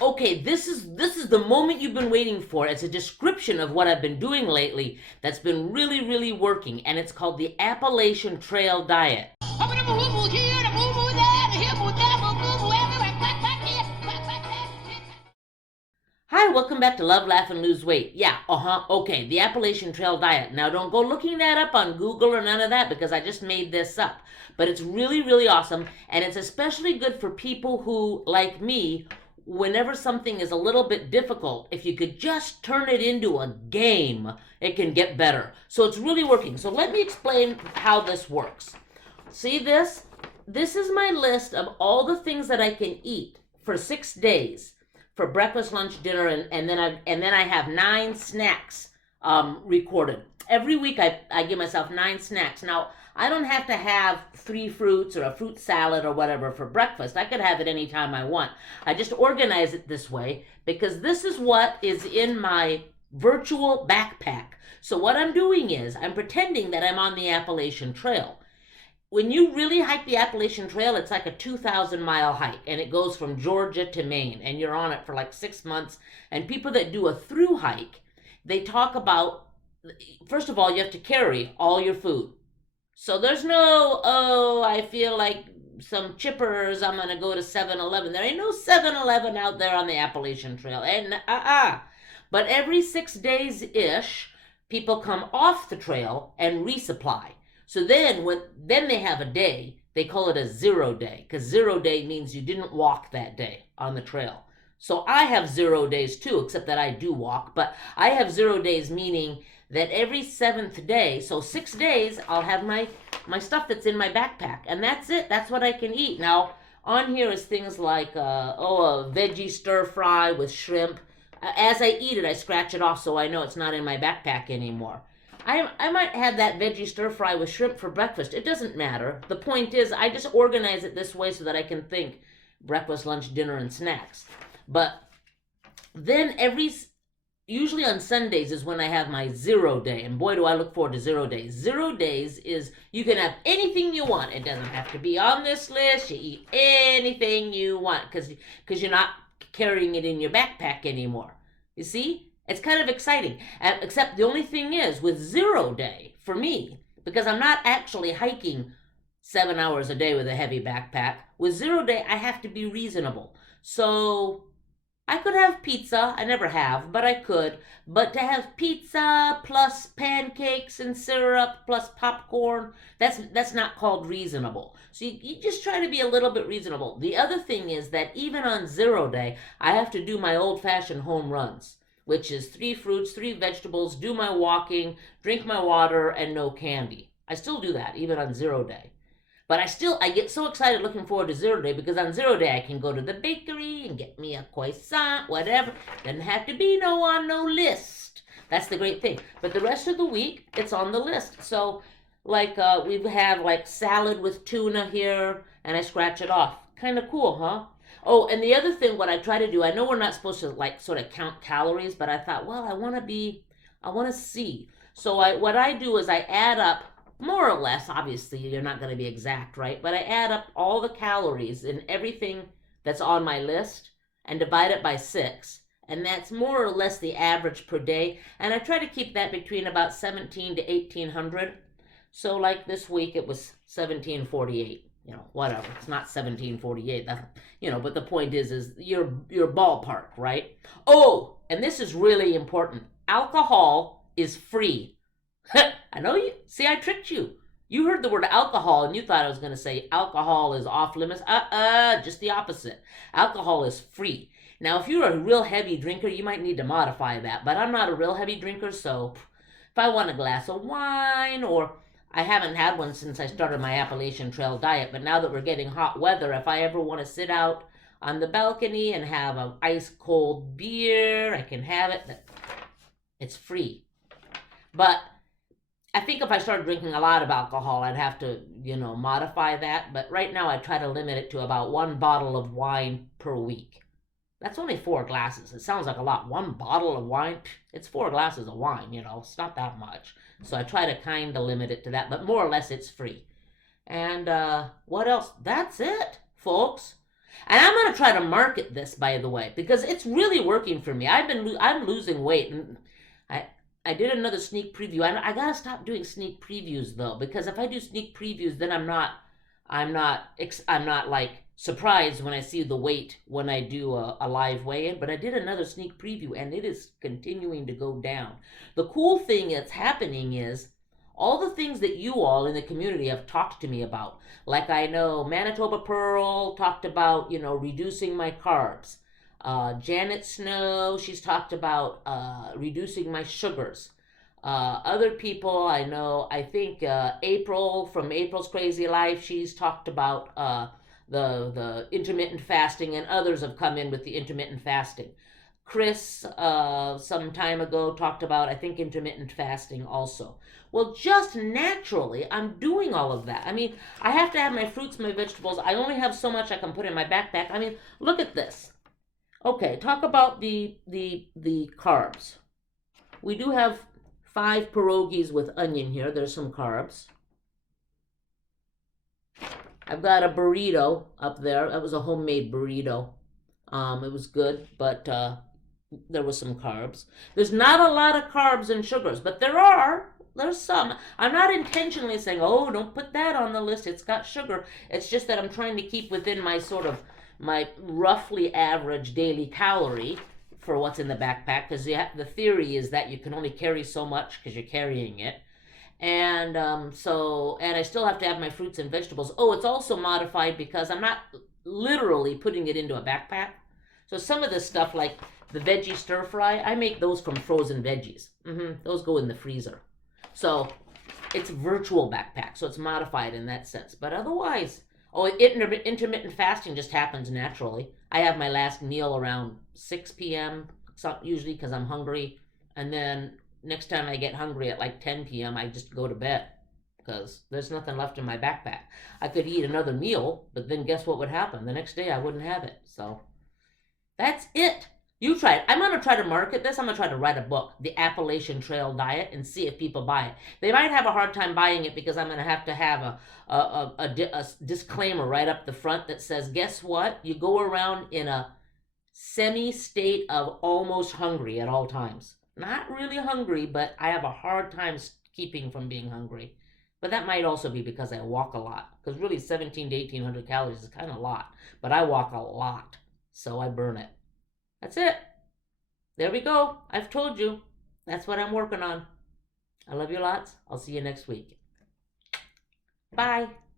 Okay, this is the moment you've been waiting for. It's a description of what I've been doing lately that's been really, really working, and it's called the Appalachian Trail Diet. Hi, welcome back to Love, Laugh, and Lose Weight. Yeah, okay, the Appalachian Trail Diet. Now, don't go looking that up on Google or none of that because I just made this up. But it's really, really awesome, and it's especially good for people who, like me, whenever something is a little bit difficult, if you could just turn it into a game, it can get better. So it's really working. So let me explain how this works. See this? This is my list of all the things that I can eat for 6 days for breakfast, lunch, dinner, and then I have 9 snacks recorded. Every week I give myself 9 snacks. Now, I don't have to have 3 fruits or a fruit salad or whatever for breakfast. I could have it anytime I want. I just organize it this way because this is what is in my virtual backpack. So what I'm doing is I'm pretending that I'm on the Appalachian Trail. When you really hike the Appalachian Trail, it's like a 2,000-mile hike, and it goes from Georgia to Maine, and you're on it for like 6 months. And people that do a through hike, they talk about, first of all, you have to carry all your food. So there's no, oh, I feel like some chippers, I'm going to go to 7-Eleven. There ain't no 7-Eleven out there on the Appalachian Trail. And But every 6 days-ish, people come off the trail and resupply. So then they have a day, they call it a 0 day, because 0 day means you didn't walk that day on the trail. So I have 0 days too, except that I do walk, but I have 0 days, meaning that every 7th day, so 6 days, I'll have my stuff that's in my backpack, and that's it. That's what I can eat. Now, on here is things like, a veggie stir fry with shrimp. As I eat it, I scratch it off so I know it's not in my backpack anymore. I might have that veggie stir fry with shrimp for breakfast. It doesn't matter. The point is, I just organize it this way so that I can think breakfast, lunch, dinner, and snacks. But then usually on Sundays is when I have my 0 day. And boy, do I look forward to 0 days. 0 days is you can have anything you want. It doesn't have to be on this list. You eat anything you want because you're not carrying it in your backpack anymore. You see? It's kind of exciting, except the only thing is, with 0 day, for me, because I'm not actually hiking 7 hours a day with a heavy backpack, with 0 day, I have to be reasonable. So I could have pizza. I never have, but I could. But to have pizza plus pancakes and syrup plus popcorn, that's not called reasonable. So you just try to be a little bit reasonable. The other thing is that even on 0 day, I have to do my old-fashioned home runs, which is 3 fruits, 3 vegetables, do my walking, drink my water, and no candy. I still do that, even on 0 day. But I get so excited looking forward to 0 day because on 0 day I can go to the bakery and get me a croissant, whatever. Doesn't have to be on no list. That's the great thing. But the rest of the week, it's on the list. So, like, we have, like, salad with tuna here, and I scratch it off. Kind of cool, huh? Oh, and the other thing, what I try to do, I know we're not supposed to like sort of count calories, but I thought, well, I want to see. So what I do is I add up, more or less, obviously you're not going to be exact, right? But I add up all the calories in everything that's on my list and divide it by 6. And that's more or less the average per day. And I try to keep that between about 17 to 1800. So like this week it was 1748. Whatever. It's not 1748. But the point is your ballpark, right? Oh, and this is really important. Alcohol is free. I know you. See, I tricked you. You heard the word alcohol and you thought I was going to say alcohol is off limits. Just the opposite. Alcohol is free. Now, if you're a real heavy drinker, you might need to modify that. But I'm not a real heavy drinker, so if I want a glass of wine, or I haven't had one since I started my Appalachian Trail Diet, but now that we're getting hot weather, if I ever want to sit out on the balcony and have an ice cold beer, I can have it. It's free. But I think if I started drinking a lot of alcohol, I'd have to, modify that. But right now I try to limit it to about 1 bottle of wine per week. That's only 4 glasses. It sounds like a lot. 1 bottle of wine, it's 4 glasses of wine, it's not that much. So I try to kind of limit it to that, but more or less it's free. And what else? That's it, folks. And I'm going to try to market this, by the way, because it's really working for me. I'm losing weight, and I I did another sneak preview. I got to stop doing sneak previews though, because if I do sneak previews, then I'm not like surprised when I see the weight when I do a live weigh-in. But I did another sneak preview, and it is continuing to go down. The cool thing that's happening is all the things that you all in the community have talked to me about. Like I know Manitoba Pearl talked about, reducing my carbs. Janet Snow, she's talked about reducing my sugars. Other people I know, I think April from April's Crazy Life, she's talked about the intermittent fasting, and others have come in with the intermittent fasting. Chris, some time ago, talked about, I think, intermittent fasting also. Well, just naturally, I'm doing all of that. I mean, I have to have my fruits, my vegetables. I only have so much I can put in my backpack. I mean, look at this. Okay, talk about the carbs. We do have 5 pierogies with onion here. There's some carbs. I've got a burrito up there. That was a homemade burrito. It was good, but there was some carbs. There's not a lot of carbs and sugars, but there's some. I'm not intentionally saying, oh, don't put that on the list. It's got sugar. It's just that I'm trying to keep within my roughly average daily calorie for what's in the backpack, because the theory is that you can only carry so much because you're carrying it. And and I still have to have my fruits and vegetables. Oh, it's also modified because I'm not literally putting it into a backpack. So some of this stuff, like the veggie stir fry, I make those from frozen veggies. Those go in the freezer. So it's virtual backpack, so it's modified in that sense. But otherwise, intermittent fasting just happens naturally. I have my last meal around 6 p.m., usually because I'm hungry. And then next time I get hungry at like 10 p.m., I just go to bed because there's nothing left in my backpack. I could eat another meal, but then guess what would happen? The next day I wouldn't have it. So that's it. You try it. I'm going to try to market this. I'm going to try to write a book, The Appalachian Trail Diet, and see if people buy it. They might have a hard time buying it because I'm going to have a disclaimer right up the front that says, guess what? You go around in a semi-state of almost hungry at all times. Not really hungry, but I have a hard time keeping from being hungry. But that might also be because I walk a lot. Because really 17 to 1800 calories is kind of a lot. But I walk a lot, so I burn it. That's it. There we go. I've told you. That's what I'm working on. I love you lots. I'll see you next week. Bye.